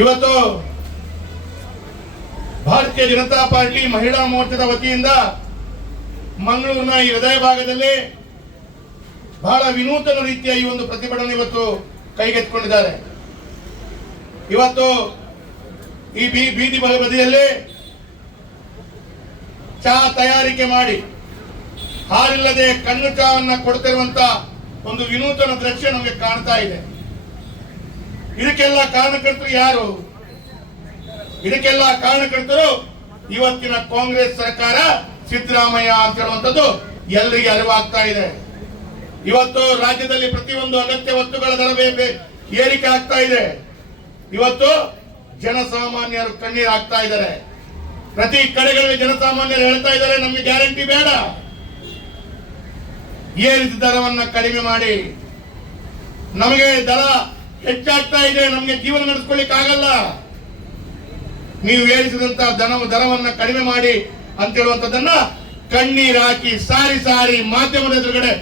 ಇವತ್ತು ಭಾರತೀಯ ಜನತಾ ಪಾರ್ಟಿ ಮಹಿಳಾ ಮೋರ್ಚಾದ ವತಿಯಿಂದ ಮಂಗಳೂರಿನ ಈ ಹೃದಯ ಭಾಗದಲ್ಲಿ ಬಹಳ ವಿನೂತನ ರೀತಿಯ ಈ ಒಂದು ಪ್ರತಿಭಟನೆ ಇವತ್ತು ಕೈಗೆತ್ತಿಕೊಂಡಿದ್ದಾರೆ. ಇವತ್ತು ಈ ಬಿ, ಬೀದಿ ಬದಿಯಲ್ಲಿ ಚಹಾ ತಯಾರಿಕೆ ಮಾಡಿ ಹಾಲಿಲ್ಲದೆ ಕಣ್ಣು ಚಹಾವನ್ನ ಕೊಡ್ತಿರುವಂತ ಒಂದು ವಿನೂತನ ದೃಶ್ಯ ನಮಗೆ ಕಾಣ್ತಾ ಇದೆ. ಇದಕ್ಕೆಲ್ಲ ಕಾರಣಕರ್ತರು ಯಾರು? ಇದಕ್ಕೆಲ್ಲ ಕಾರಣಕರ್ತರು ಇವತ್ತಿನ ಕಾಂಗ್ರೆಸ್ ಸರ್ಕಾರ ಸಿದ್ದರಾಮಯ್ಯ ಅಂತ ಹೇಳುವಂತದ್ದು ಎಲ್ಲರಿಗೆ ಅರಿವಾಗ್ತಾ ಇದೆ. ಇವತ್ತು ರಾಜ್ಯದಲ್ಲಿ ಪ್ರತಿಯೊಂದು ಅಗತ್ಯ ವಸ್ತುಗಳ ದರ ಏರಿಕೆ ಆಗ್ತಾ ಇದೆ. ಇವತ್ತು ಜನಸಾಮಾನ್ಯರು ಕಣ್ಣೀರು ಆಗ್ತಾ ಇದ್ದಾರೆ. ಪ್ರತಿ ಕಡೆಗಳಲ್ಲಿ ಜನಸಾಮಾನ್ಯರು ಹೇಳ್ತಾ ಇದ್ದಾರೆ, ನಮಗೆ ಗ್ಯಾರಂಟಿ ಬೇಡ. ಏರಿದ ದರವನ್ನ ಕಡಿಮೆ ಮಾಡಿ. ನಮಗೆ ದರ ಹೆಚ್ಚಾಗ್ತಾ ಇದೆ, ನಮಗೆ ಜೀವನ ನಡೆಸ್ಕೊಳ್ಳಿಕ್ ಆಗಲ್ಲ. ನೀವು ಏರಿಸಿದಂತ ದನ ದರವನ್ನ ಕಡಿಮೆ ಮಾಡಿ ಅಂತ ಹೇಳುವಂತದನ್ನ ಕಣ್ಣೀರ್ ಹಾಕಿ, ಸಾರಿ ಸಾರಿ ಮಾಧ್ಯಮದ ಎದುರುಗಡೆ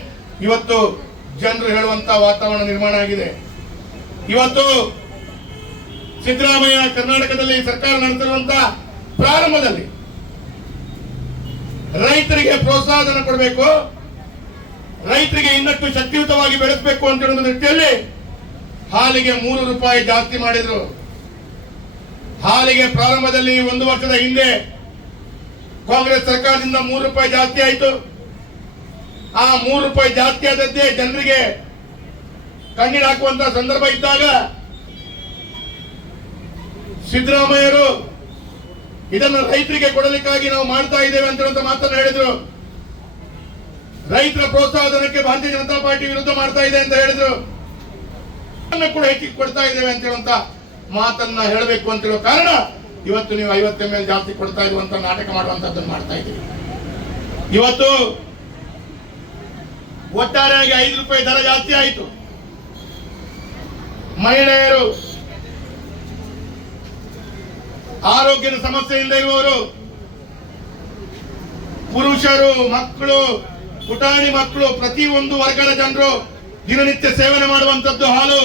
ಇವತ್ತು ಜನರು ಹೇಳುವಂತ ವಾತಾವರಣ ನಿರ್ಮಾಣ ಆಗಿದೆ. ಇವತ್ತು ಸಿದ್ದರಾಮಯ್ಯ ಕರ್ನಾಟಕದಲ್ಲಿ ಸರ್ಕಾರ ನಡೆಸಿರುವಂತ ಪ್ರಾರಂಭದಲ್ಲಿ ರೈತರಿಗೆ ಪ್ರೋತ್ಸಾಹಧನ ಕೊಡಬೇಕು, ರೈತರಿಗೆ ಇನ್ನಷ್ಟು ಶಕ್ತಿಯುತವಾಗಿ ಬೆಳೆಸಬೇಕು ಅಂತ ಹೇಳುವ ನಿಟ್ಟಿನಲ್ಲಿ ಹಾಲಿಗೆ ಮೂರು ರೂಪಾಯಿ ಜಾಸ್ತಿ ಮಾಡಿದ್ರು. ಹಾಲಿಗೆ ಪ್ರಾರಂಭದಲ್ಲಿ ಒಂದು ವರ್ಷದ ಹಿಂದೆ ಕಾಂಗ್ರೆಸ್ ಸರ್ಕಾರದಿಂದ ಮೂರು ರೂಪಾಯಿ ಜಾಸ್ತಿ ಆಯಿತು. ಆ ಮೂರು ರೂಪಾಯಿ ಜಾಸ್ತಿ ಆದದ್ದೇ ಜನರಿಗೆ ಕಣ್ಣೀರು ಹಾಕುವಂತ ಸಂದರ್ಭ ಇದ್ದಾಗ ಸಿದ್ದರಾಮಯ್ಯರು ಇದನ್ನು ರೈತರಿಗೆ ಕೊಡಲಿಕ್ಕಾಗಿ ನಾವು ಮಾಡ್ತಾ ಇದ್ದೇವೆ ಅಂತ ಮಾತನ್ನು ಹೇಳಿದ್ರು. ರೈತರ ಪ್ರೋತ್ಸಾಹಧನಕ್ಕೆ ಭಾರತೀಯ ಜನತಾ ಪಾರ್ಟಿ ವಿರುದ್ಧ ಮಾಡ್ತಾ ಇದೆ ಅಂತ ಹೇಳಿದ್ರು. ಕೂಡ ಹೆಚ್ಚಿಗೆ ಕೊಡ್ತಾ ಇದ್ದೇವೆ ಅಂತ ಹೇಳುವಂತ ಮಾತನ್ನ ಹೇಳಬೇಕು ಅಂತ ಹೇಳೋ ಕಾರಣ ಇವತ್ತು ನೀವು ಐವತ್ತು ಎಲ್ ಜಾಸ್ತಿ ಕೊಡ್ತಾ ಇರುವಂತ ನಾಟಕ ಮಾಡುವಂತದ್ದನ್ನು ಮಾಡ್ತಾ ಇದ್ದೀವಿ. ಇವತ್ತು ಒಟ್ಟಾರೆಯಾಗಿ ಐದು ರೂಪಾಯಿ ದರ ಜಾಸ್ತಿ ಆಯಿತು. ಮಹಿಳೆಯರು ಆರೋಗ್ಯದ ಸಮಸ್ಯೆಯಿಂದ ಇರುವವರು, ಪುರುಷರು, ಮಕ್ಕಳು, ಪುಟಾಣಿ ಮಕ್ಕಳು ಪ್ರತಿ ಒಂದು ವರ್ಗದ ಜನರು ದಿನನಿತ್ಯ ಸೇವನೆ ಮಾಡುವಂತದ್ದು ಹಾಲು.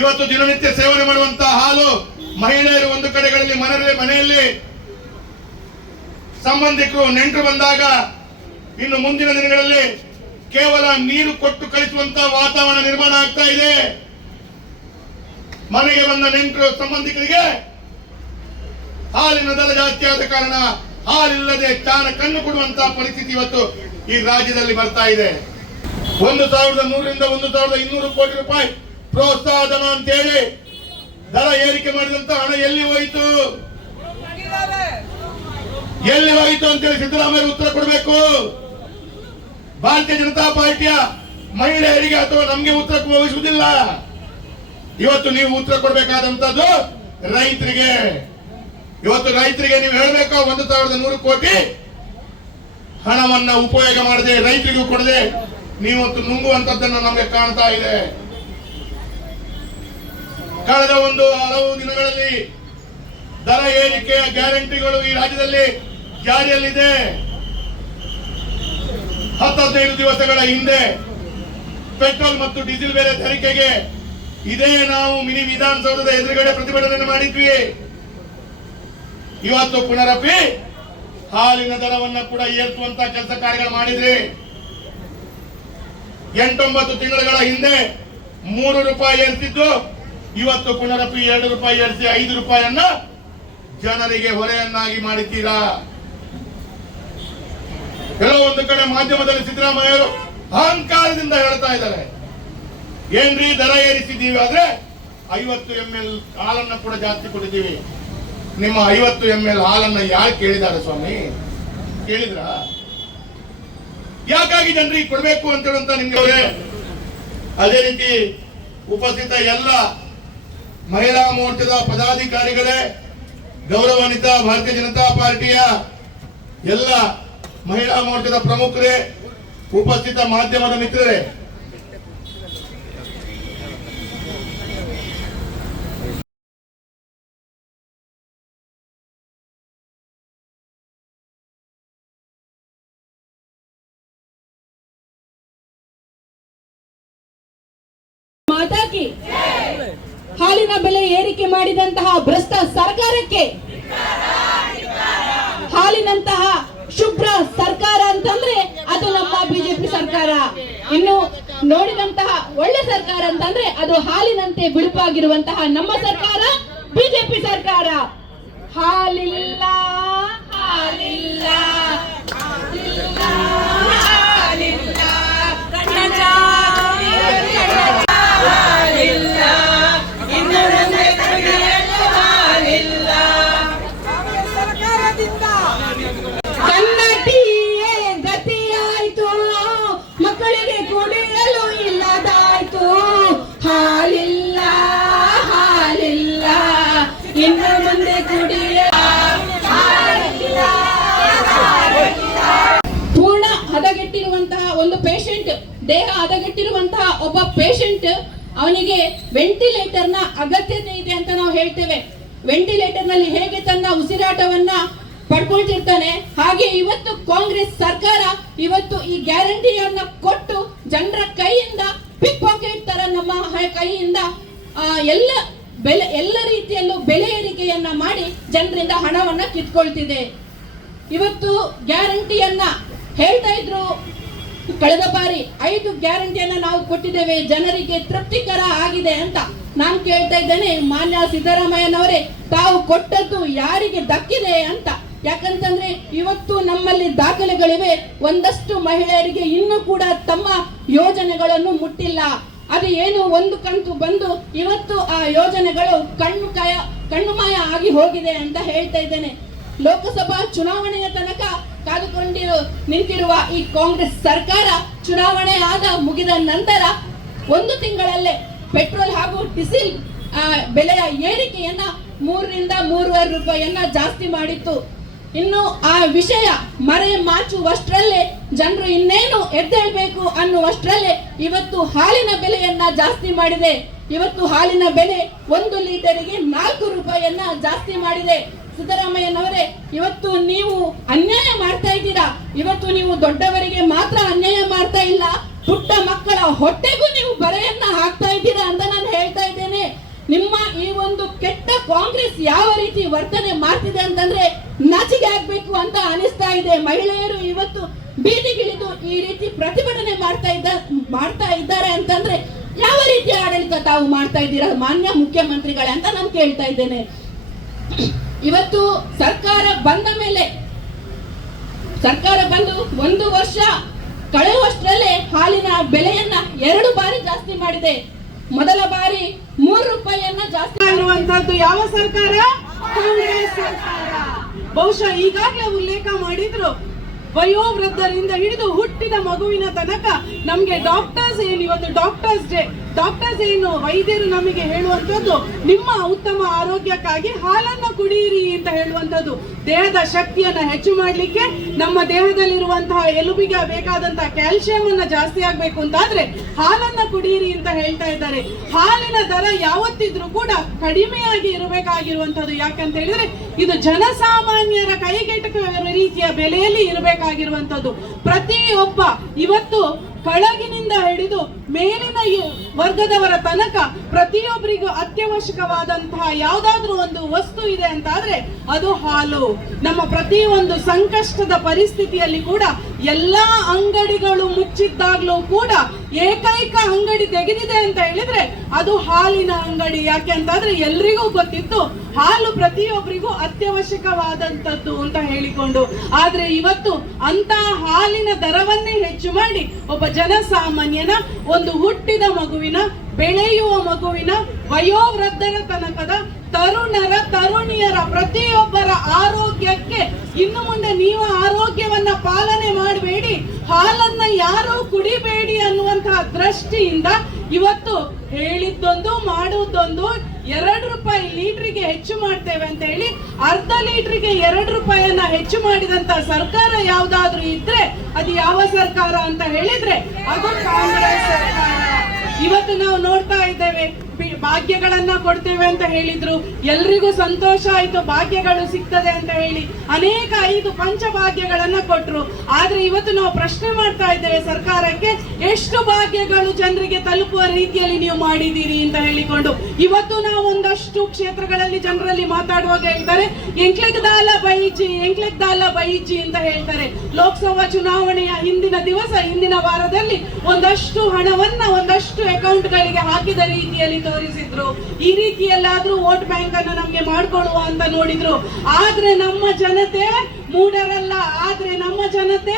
ಇವತ್ತು ದಿನನಿತ್ಯ ಸೇವನೆ ಮಾಡುವಂತಹ ಹಾಲು ಮಹಿಳೆಯರು ಒಂದು ಕಡೆಗಳಲ್ಲಿ, ಮನೆಯಲ್ಲಿ ಮನೆಯಲ್ಲಿ. ಸಂಬಂಧಿಕರು ನೆಂಟರು ಬಂದಾಗ ಇನ್ನು ಮುಂದಿನ ದಿನಗಳಲ್ಲಿ ಕೇವಲ ನೀರು ಕೊಟ್ಟು ಕಳಿಸುವಂತಹ ವಾತಾವರಣ ನಿರ್ಮಾಣ ಆಗ್ತಾ ಇದೆ. ಮನೆಗೆ ಬಂದ ನೆಂಟರು, ಸಂಬಂಧಿಕರಿಗೆ ಹಾಲಿನ ದರ ಜಾಸ್ತಿ ಆದ ಕಾರಣ ಹಾಲಿಲ್ಲದೆ ಚಾನ ಕಣ್ಣು ಕೊಡುವಂತಹ ಪರಿಸ್ಥಿತಿ ಇವತ್ತು ಈ ರಾಜ್ಯದಲ್ಲಿ ಬರ್ತಾ ಇದೆ. ಒಂದು ಸಾವಿರದ ನೂರರಿಂದ ಒಂದು ಸಾವಿರದ ಇನ್ನೂರು ಕೋಟಿ ರೂಪಾಯಿ ಪ್ರೋತ್ಸಾಹ ಧನ ಅಂತೇಳಿ ದರ ಏರಿಕೆ ಮಾಡಿದಂತ ಹಣ ಎಲ್ಲಿ ಹೋಯಿತು? ಎಲ್ಲಿ ಹೋಯಿತು ಅಂತೇಳಿ ಸಿದ್ದರಾಮಯ್ಯ ಉತ್ತರ ಕೊಡಬೇಕು. ಭಾರತೀಯ ಜನತಾ ಪಾರ್ಟಿಯ ಮಹಿಳೆಯರಿಗೆ ಅಥವಾ ನಮಗೆ ಉತ್ತರ ವಹಿಸುವುದಿಲ್ಲ ಇವತ್ತು ನೀವು ಉತ್ತರ ಕೊಡಬೇಕಾದಂತದ್ದು ರೈತರಿಗೆ. ಇವತ್ತು ರೈತರಿಗೆ ನೀವು ಹೇಳಬೇಕು, ಒಂದು ಸಾವಿರದ ನೂರು ಕೋಟಿ ಹಣವನ್ನ ಉಪಯೋಗ ಮಾಡದೆ ರೈತರಿಗೂ ಕೊಡದೆ ನೀವತ್ತು ನುಂಗುವಂತದ್ದನ್ನು ನಮಗೆ ಕಾಣ್ತಾ ಇದೆ. ಕಳೆದ ಒಂದು ಹಲವು ದಿನಗಳಲ್ಲಿ ದರ ಏರಿಕೆಯ ಗ್ಯಾರಂಟಿಗಳು ಈ ರಾಜ್ಯದಲ್ಲಿ ಜಾರಿಯಲ್ಲಿದೆ. ಹತ್ತೈದು ದಿವಸಗಳ ಹಿಂದೆ ಪೆಟ್ರೋಲ್ ಮತ್ತು ಡೀಸೆಲ್ ಬೆಲೆ ತನಿಖೆಗೆ ಇದೇ ನಾವು ಮಿನಿ ವಿಧಾನಸೌಧದ ಎದುರುಗಡೆ ಪ್ರತಿಭಟನೆ ಮಾಡಿದ್ವಿ. ಇವತ್ತು ಪುನರಪಿ ಹಾಲಿನ ದರವನ್ನು ಕೂಡ ಏರಿಸುವಂತ ಕೆಲಸ ಕಾರ್ಯಗಳು ಮಾಡಿದ್ರಿ ಎಂಟೊಂಬತ್ತು ತಿಂಗಳುಗಳ ಹಿಂದೆ ಮೂರು ರೂಪಾಯಿ ಏರಿಸಿದ್ದು ಇವತ್ತು ಪುನರಪಿ ಎರಡು ರೂಪಾಯಿ ಏರಿಸಿ ಐದು ರೂಪಾಯಿಯನ್ನ ಜನರಿಗೆ ಹೊರೆಯನ್ನಾಗಿ ಮಾಡುತ್ತೀರಾ ಕೆಲವೊಂದು ಒಂದು ಕಡೆ ಮಾಧ್ಯಮದಲ್ಲಿ ಸಿದ್ದರಾಮಯ್ಯರು ಅಹಂಕಾರದಿಂದ ಹೇಳ್ತಾ ಇದ್ದಾರೆ. ಏನ್ರಿ ದರ ಏರಿಸಿದ್ದೀವಿ ಆದ್ರೆ ಐವತ್ತು ಎಂ ಎಲ್ ಹಾಲನ್ನ ಕೂಡ ಜಾಸ್ತಿ ಕೊಟ್ಟಿದ್ದೀವಿ. ನಿಮ್ಮ ಐವತ್ತು ಎಂ ಎಲ್ ಹಾಲನ್ನ ಯಾರು ಕೇಳಿದ್ದಾರೆ ಸ್ವಾಮಿ? ಕೇಳಿದ್ರ? ಯಾಕಾಗಿ ಜನರಿಗೆ ಕೊಡಬೇಕು ಅಂತ ಹೇಳುವಂತ ನಿಮ್ಗೆ ಅದೇ ರೀತಿ ಉಪಸ್ಥಿತ ಎಲ್ಲ ಮಹಿಳಾ ಮೋರ್ಚಾದ ಪದಾಧಿಕಾರಿಗಳೇ, ಗೌರವಾನ್ವಿತ ಭಾರತೀಯ ಜನತಾ ಪಾರ್ಟಿಯ ಎಲ್ಲ ಮಹಿಳಾ ಮೋರ್ಚಾದ ಪ್ರಮುಖರೇ, ಉಪಸ್ಥಿತ ಮಾಧ್ಯಮದ ಮಿತ್ರರೇ ಮಾತಾಕಿ. ಹಾಲಿನ ಬೆಲೆ ಏರಿಕೆ ಮಾಡಿದಂತಹ ಭ್ರಷ್ಟ ಸರ್ಕಾರಕ್ಕೆ ಹಾಲಿನಂತಹ ಶುಭ್ರ ಸರ್ಕಾರ ಅಂತಂದ್ರೆ ಅದು ನಮ್ಮ ಬಿಜೆಪಿ ಸರ್ಕಾರ. ಇನ್ನು ನೋಡಿದಂತಹ ಒಳ್ಳೆ ಸರ್ಕಾರ ಅಂತಂದ್ರೆ ಅದು ಹಾಲಿನಂತೆ ಬಿಳುಪಾಗಿರುವಂತಹ ನಮ್ಮ ಸರ್ಕಾರ, ಬಿಜೆಪಿ ಸರ್ಕಾರ. ಹಾಲಿಲ್ಲ ಹಾಲಿಲ್ಲ. ದೇಹ ಹದಗೆಟ್ಟಿರುವಂತಹ ಒಬ್ಬ ಪೇಷಂಟ್ ಅವನಿಗೆ ವೆಂಟಿಲೇಟರ್ನ ಅಗತ್ಯತೆ ಇದೆ ಅಂತ ನಾವು ಹೇಳ್ತೇವೆ. ವೆಂಟಿಲೇಟರ್ನಲ್ಲಿ ಹೇಗೆ ತನ್ನ ಉಸಿರಾಟವನ್ನ ಪಡ್ಕೊಳ್ತಿರ್ತಾನೆ, ಹಾಗೆ ಇವತ್ತು ಕಾಂಗ್ರೆಸ್ ಸರ್ಕಾರ ಇವತ್ತು ಈ ಗ್ಯಾರಂಟಿಯನ್ನ ಕೊಟ್ಟು ಜನರ ಕೈಯಿಂದ ಪಿಕ್ ಪಾಕೆಟ್ ತರ ನಮ್ಮ ಕೈಯಿಂದ ಎಲ್ಲ ಬೆಲೆ, ಎಲ್ಲ ರೀತಿಯಲ್ಲೂ ಬೆಲೆ ಏರಿಕೆಯನ್ನ ಮಾಡಿ ಜನರಿಂದ ಹಣವನ್ನ ಕಿತ್ಕೊಳ್ತಿದೆ. ಇವತ್ತು ಗ್ಯಾರಂಟಿಯನ್ನ ಹೇಳ್ತಾ ಇದ್ರು ಕಳೆದ ಬಾರಿ ಐದು ಗ್ಯಾರಂಟಿಯನ್ನ ನಾವು ಕೊಟ್ಟಿದ್ದೇವೆ. ಜನರಿಗೆ ತೃಪ್ತಿಕರ ಆಗಿದೆ ಅಂತ ನಾನು ಕೇಳ್ತಾ ಇದ್ದೇನೆ. ಮಾನ್ಯ ಸಿದ್ದರಾಮಯ್ಯನವರೇ, ತಾವು ಕೊಟ್ಟದ್ದು ಯಾರಿಗೆ ದಕ್ಕಿದೆ ಅಂತ. ಯಾಕಂತಂದ್ರೆ ಇವತ್ತು ನಮ್ಮಲ್ಲಿ ದಾಖಲೆಗಳಿವೆ. ಒಂದಷ್ಟು ಮಹಿಳೆಯರಿಗೆ ಇನ್ನೂ ಕೂಡ ತಮ್ಮ ಯೋಜನೆಗಳನ್ನು ಮುಟ್ಟಿಲ್ಲ. ಅದು ಏನು ಒಂದು ಕಂತು ಬಂದು ಇವತ್ತು ಆ ಯೋಜನೆಗಳು ಕಣ್ಣು ಕಾಯ ಕಣ್ಣುಮಯ ಆಗಿ ಹೋಗಿದೆ ಅಂತ ಹೇಳ್ತಾ ಇದ್ದೇನೆ. ಲೋಕಸಭಾ ಚುನಾವಣೆಯ ತನಕ ಕಾದುಕೊಂಡಿರು, ನಿಂತಿರುವ ಈ ಕಾಂಗ್ರೆಸ್ ಸರ್ಕಾರ ಚುನಾವಣೆ ಆದ ಮುಗಿದ ನಂತರ ಒಂದು ತಿಂಗಳಲ್ಲೇ ಪೆಟ್ರೋಲ್ ಹಾಗೂ ಡೀಸೆಲ್ ಬೆಲೆಯ ಏರಿಕೆಯನ್ನ ಮೂರರಿಂದ ಮೂರುವರೆ ರೂಪಾಯಿಯನ್ನ ಜಾಸ್ತಿ ಮಾಡಿತ್ತು. ಇನ್ನು ಆ ವಿಷಯ ಮರೆ ಮಾಚುವಷ್ಟರಲ್ಲೇ ಜನರು ಇನ್ನೇನು ಎದ್ದೇಳ್ಬೇಕು ಅನ್ನುವಷ್ಟರಲ್ಲೇ ಇವತ್ತು ಹಾಲಿನ ಬೆಲೆಯನ್ನ ಜಾಸ್ತಿ ಮಾಡಿದೆ. ಇವತ್ತು ಹಾಲಿನ ಬೆಲೆ ಒಂದು ಲೀಟರಿಗೆ ನಾಲ್ಕು ರೂಪಾಯಿಯನ್ನ ಜಾಸ್ತಿ ಮಾಡಿದೆ. ಸಿದ್ದರಾಮಯ್ಯನವರೇ, ಇವತ್ತು ನೀವು ಅನ್ಯಾಯ ಮಾಡ್ತಾ ಇದ್ದೀರಾ? ಇವತ್ತು ನೀವು ದೊಡ್ಡವರಿಗೆ ಮಾತ್ರ ಅನ್ಯಾಯ ಮಾಡ್ತಾ ಇಲ್ಲ, ಪುಟ್ಟ ಮಕ್ಕಳ ಹೊಟ್ಟೆಗೂ ನೀವು ಬರೆಯನ್ನ ಹಾಕ್ತಾ ಇದ್ದೀರಾ ಅಂತ ನಾನು ಹೇಳ್ತಾ ಇದ್ದೇನೆ. ನಿಮ್ಮ ಈ ಒಂದು ಕೆಟ್ಟ ಕಾಂಗ್ರೆಸ್ ಯಾವ ರೀತಿ ವರ್ತನೆ ಮಾಡ್ತಿದೆ ಅಂತಂದ್ರೆ ನಾಚಿಗೆ ಆಗ್ಬೇಕು ಅಂತ ಅನಿಸ್ತಾ ಇದೆ. ಮಹಿಳೆಯರು ಇವತ್ತು ಬೀದಿಗಿಳಿದು ಈ ರೀತಿ ಪ್ರತಿಭಟನೆ ಮಾಡ್ತಾ ಇದ್ದ, ಮಾಡ್ತಾ ಇದ್ದಾರೆ ಅಂತಂದ್ರೆ ಯಾವ ರೀತಿ ಆಡಳಿತ ತಾವು ಮಾಡ್ತಾ ಇದ್ದೀರಾ ಮಾನ್ಯ ಮುಖ್ಯಮಂತ್ರಿಗಳೇ ಅಂತ ನಾನು ಕೇಳ್ತಾ ಇದ್ದೇನೆ. ಇವತ್ತು ಸರ್ಕಾರ ಬಂದ ಮೇಲೆ, ಸರ್ಕಾರ ಬಂದು ಒಂದು ವರ್ಷ ಕಳೆಯುವಷ್ಟರಲ್ಲೇ ಹಾಲಿನ ಬೆಲೆಯನ್ನ ಎರಡು ಬಾರಿ ಜಾಸ್ತಿ ಮಾಡಿದೆ. ಮೊದಲ ಬಾರಿ ಮೂರು ರೂಪಾಯಿಯನ್ನ ಜಾಸ್ತಿ ಇರುವಂತಹದ್ದು ಯಾವ ಸರ್ಕಾರ? ಕಾಂಗ್ರೆಸ್ ಸರ್ಕಾರ. ಬಹುಶಃ ಈಗಾಗಲೇ ಉಲ್ಲೇಖ ಮಾಡಿದ್ರು ವಯೋವೃದ್ಧರಿಂದ ಹಿಡಿದು ಹುಟ್ಟಿದ ಮಗುವಿನ ತನಕ ನಮ್ಗೆ ಡಾಕ್ಟರ್ಸ್ ಏನು, ಇವತ್ತು ಡಾಕ್ಟರ್ಸ್ ಡೇ ಡಾಕ್ಟರ್ಸ್ ಏನು, ವೈದ್ಯರು ನಮಗೆ ಹೇಳುವಂತದ್ದು ನಿಮ್ಮ ಉತ್ತಮ ಆರೋಗ್ಯಕ್ಕಾಗಿ ಹಾಲನ್ನು ಕುಡಿಯಿರಿ ಅಂತ ಹೇಳುವಂತದ್ದು ದೇಹದ ಶಕ್ತಿಯನ್ನ ಹೆಚ್ಚು ಮಾಡಲಿಕ್ಕೆ ನಮ್ಮ ದೇಹದಲ್ಲಿರುವಂತಹ ಎಲುಬಿಗೆ ಬೇಕಾದಂತಹ ಕ್ಯಾಲ್ಸಿಯಂ ಅನ್ನ ಜಾಸ್ತಿ ಆಗ್ಬೇಕು ಅಂತಾದ್ರೆ ಹಾಲನ್ನ ಕುಡಿಯಿರಿ ಅಂತ ಹೇಳ್ತಾ ಇದ್ದಾರೆ. ಹಾಲಿನ ದರ ಯಾವತ್ತಿದ್ರೂ ಕೂಡ ಕಡಿಮೆಯಾಗಿ ಇರಬೇಕಾಗಿರುವಂತದ್ದು ಯಾಕಂತ ಹೇಳಿದ್ರೆ, ಇದು ಜನಸಾಮಾನ್ಯರ ಕೈಗೆಟಕ ರೀತಿಯ ಬೆಲೆಯಲ್ಲಿ ಇರಬೇಕಾಗಿರುವಂತದ್ದು ಪ್ರತಿಯೊಬ್ಬ ಇವತ್ತು ಕೆಳಗಿನಿಂದ ಹಿಡಿದು ಮೇಲಿನ ವರ್ಗದವರ ತನಕ ಪ್ರತಿಯೊಬ್ಬರಿಗೂ ಅತ್ಯವಶ್ಯಕವಾದಂತಹ ಯಾವ್ದಾದ್ರು ಒಂದು ವಸ್ತು ಇದೆ ಅಂತಾದ್ರೆ ಅದು ಹಾಲು. ನಮ್ಮ ಪ್ರತಿಯೊಂದು ಸಂಕಷ್ಟದ ಪರಿಸ್ಥಿತಿಯಲ್ಲಿ ಕೂಡ ಎಲ್ಲಾ ಅಂಗಡಿಗಳು ಮುಚ್ಚಿದ್ದಾಗ್ಲೂ ಕೂಡ ಏಕೈಕ ಅಂಗಡಿ ತೆಗೆದಿದೆ ಅಂತ ಹೇಳಿದ್ರೆ ಅದು ಹಾಲಿನ ಅಂಗಡಿ. ಯಾಕೆ ಅಂತಂದ್ರೆ ಎಲ್ರಿಗೂ ಗೊತ್ತಿತ್ತು, ಹಾಲು ಪ್ರತಿಯೊಬ್ಬರಿಗೂ ಅತ್ಯವಶ್ಯಕವಾದಂತದ್ದು ಅಂತ ಹೇಳಿಕೊಂಡು. ಆದ್ರೆ ಇವತ್ತು ಅಂತ ಹಾಲಿನ ದರವನ್ನೇ ಹೆಚ್ಚು ಮಾಡಿ ಒಬ್ಬ ಜನಸಾಮಾನ್ಯನ, ಒಂದು ಹುಟ್ಟಿದ ಮಗುವಿನ, ಬೆಳೆಯುವ ಮಗುವಿನ, ವಯೋವೃದ್ಧರ ತನಕದ ತರುಣರ, ತರುಣಿಯರ ಪ್ರತಿಯೊಬ್ಬರ ಆರೋಗ್ಯಕ್ಕೆ ಇನ್ನು ಮುಂದೆ ನೀವು ಆರೋಗ್ಯವನ್ನ ಪಾಲನೆ ಮಾಡಬೇಡಿ. ಹಾಲನ್ನ ಯಾರು ಕುಡಿಬೇಡಿ. ದೃಷ್ಟಿಯಿಂದ ಇವತ್ತು ಹೇಳಿದ್ದೊಂದು, ಮಾಡುವುದೊಂದು ಎರಡು ರೂಪಾಯಿ ಲೀಟ್ರಿಗೆ ಹೆಚ್ಚು ಮಾಡ್ತೇವೆ ಅಂತ ಹೇಳಿ ಅರ್ಧ ಲೀಟ್ರಿಗೆ ಎರಡು ರೂಪಾಯಿಯನ್ನ ಹೆಚ್ಚು ಮಾಡಿದಂತ ಸರ್ಕಾರ ಯಾವ್ದಾದ್ರು ಇದ್ರೆ ಅದು ಯಾವ ಸರ್ಕಾರ ಅಂತ ಹೇಳಿದ್ರೆ ಅದು ಕಾಂಗ್ರೆಸ್ ಸರ್ಕಾರ. ಇವತ್ತು ನಾವು ನೋಡ್ತಾ ಇದ್ದೇವೆ ಭಾಗ್ಯಗಳನ್ನ ಕೊಡ್ತೇವೆ ಅಂತ ಹೇಳಿದ್ರು. ಎಲ್ರಿಗೂ ಸಂತೋಷ ಆಯ್ತು, ಭಾಗ್ಯಗಳು ಸಿಗ್ತದೆ ಅಂತ ಹೇಳಿ. ಅನೇಕ ಐದು ಪಂಚ ಭಾಗ್ಯಗಳನ್ನ ಕೊಟ್ರು. ಆದ್ರೆ ಇವತ್ತು ನಾವು ಪ್ರಶ್ನೆ ಮಾಡ್ತಾ ಇದ್ದೇವೆ ಸರ್ಕಾರಕ್ಕೆ, ಎಷ್ಟು ಭಾಗ್ಯಗಳು ಜನರಿಗೆ ತಲುಪುವ ರೀತಿಯಲ್ಲಿ ನೀವು ಮಾಡಿದ್ದೀರಿ ಅಂತ ಹೇಳಿಕೊಂಡು. ಇವತ್ತು ನಾವು ಒಂದಷ್ಟು ಕ್ಷೇತ್ರಗಳಲ್ಲಿ ಜನರಲ್ಲಿ ಮಾತಾಡುವಾಗ ಹೇಳ್ತಾರೆ, ಎಂಕ್ಲೆಗ್ ದಾಲ ಬೈಜಿ, ಎಂಕ್ಲೆಗ್ ದಾಲ ಬೈಜಿ ಅಂತ ಹೇಳ್ತಾರೆ. ಲೋಕಸಭಾ ಚುನಾವಣೆಯ ಹಿಂದಿನ ದಿವಸ, ಹಿಂದಿನ ವಾರದಲ್ಲಿ ಒಂದಷ್ಟು ಹಣವನ್ನ ಒಂದಷ್ಟು ಅಕೌಂಟ್ಗಳಿಗೆ ಹಾಕಿದ ರೀತಿಯಲ್ಲಿ ತೋರಿಸಿದ್ರು ಈ ರೀತಿಯಲ್ಲಾದ್ರೂ ವೋಟ್ ಬ್ಯಾಂಕ್ ಅನ್ನು ನಮ್ಗೆ ಮಾಡ್ಕೊಳ್ಳುವ ಅಂತ ನೋಡಿದ್ರು. ಆದ್ರೆ ನಮ್ಮ ಜನತೆ ಮೂಡರಲ್ಲ ಆದ್ರೆ ನಮ್ಮ ಜನತೆ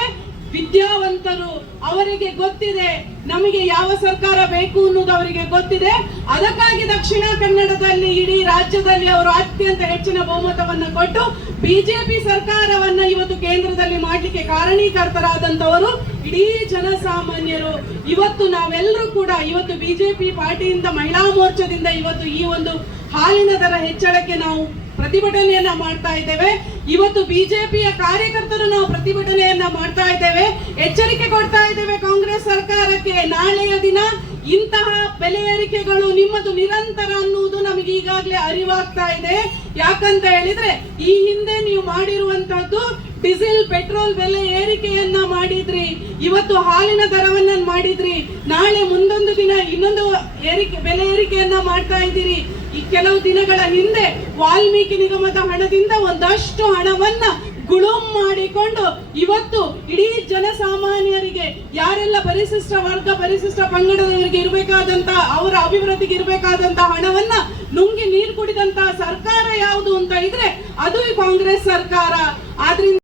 ವಿದ್ಯಾವಂತರು ಅವರಿಗೆ ಗೊತ್ತಿದೆ ನಮಗೆ ಯಾವ ಸರ್ಕಾರ ಬೇಕು ಅನ್ನೋದು ಅವರಿಗೆ ಗೊತ್ತಿದೆ. ಅದಕ್ಕಾಗಿ ದಕ್ಷಿಣ ಕನ್ನಡದಲ್ಲಿ ಇಡೀ ರಾಜ್ಯದಲ್ಲಿ ಅವರು ಅತ್ಯಂತ ಹೆಚ್ಚಿನ ಬಹುಮತವನ್ನು ಕೊಟ್ಟು ಬಿಜೆಪಿ ಸರ್ಕಾರವನ್ನ ಇವತ್ತು ಕೇಂದ್ರದಲ್ಲಿ ಮಾಡಲಿಕ್ಕೆ ಕಾರಣೀಕರ್ತರಾದಂತವರು ಇಡೀ ಜನಸಾಮಾನ್ಯರು. ಇವತ್ತು ನಾವೆಲ್ಲರೂ ಕೂಡ ಇವತ್ತು ಬಿಜೆಪಿ ಪಾರ್ಟಿಯಿಂದ ಮಹಿಳಾ ಮೋರ್ಚಾದಿಂದ ಇವತ್ತು ಈ ಒಂದು ಹಾಲಿನ ದರ ಹೆಚ್ಚಳಕ್ಕೆ ನಾವು ಪ್ರತಿಭಟನೆಯನ್ನ ಮಾಡ್ತಾ ಇದ್ದೇವೆ. ಇವತ್ತು ಬಿಜೆಪಿಯ ಕಾರ್ಯಕರ್ತರು ನಾವು ಪ್ರತಿಭಟನೆಯನ್ನ ಮಾಡ್ತಾ ಇದ್ದೇವೆ. ಎಚ್ಚರಿಕೆ ಕೊಡ್ತಾ ಇದ್ದೇವೆ ಕಾಂಗ್ರೆಸ್ ಸರ್ಕಾರಕ್ಕೆ. ನಾಳೆಯ ದಿನ ಇಂತಹ ಬೆಲೆ ಏರಿಕೆಗಳು ನಿಮ್ಮದು ನಿರಂತರ ಅನ್ನುವುದು ನಮಗೆ ಈಗಾಗಲೇ ಅರಿವಾಗ್ತಾ ಇದೆ. ಯಾಕಂತ ಹೇಳಿದ್ರೆ, ಈ ಹಿಂದೆ ನೀವು ಮಾಡಿರುವಂತದ್ದು ಡೀಸೆಲ್, ಪೆಟ್ರೋಲ್ ಬೆಲೆ ಏರಿಕೆಯನ್ನ ಮಾಡಿದ್ರಿ. ಇವತ್ತು ಹಾಲಿನ ದರವನ್ನ ಮಾಡಿದ್ರಿ. ನಾಳೆ ಮುಂದೊಂದು ದಿನ ಇನ್ನೊಂದು ಏರಿಕೆ, ಬೆಲೆ ಏರಿಕೆಯನ್ನ ಮಾಡ್ತಾ ಇದ್ದೀರಿ. ಈ ಕೆಲವು ದಿನಗಳ ಹಿಂದೆ ವಾಲ್ಮೀಕಿ ನಿಗಮದ ಹಣದಿಂದ ಒಂದಷ್ಟು ಹಣವನ್ನ ಗುಳುಂ ಮಾಡಿಕೊಂಡು ಇವತ್ತು ಇಡೀ ಜನಸಾಮಾನ್ಯರಿಗೆ, ಯಾರೆಲ್ಲ ಪರಿಶಿಷ್ಟ ವರ್ಗ, ಪರಿಶಿಷ್ಟ ಪಂಗಡದವರಿಗೆ ಇರಬೇಕಾದಂತ, ಅವರ ಅಭಿವೃದ್ಧಿಗೆ ಇರಬೇಕಾದಂತ ಹಣವನ್ನ ನುಂಗಿ ನೀರು ಕುಡಿದಂತ ಸರ್ಕಾರ ಯಾವುದು ಅಂತ ಇದ್ರೆ ಅದು ಕಾಂಗ್ರೆಸ್ ಸರ್ಕಾರ. ಆದ್ರಿಂದ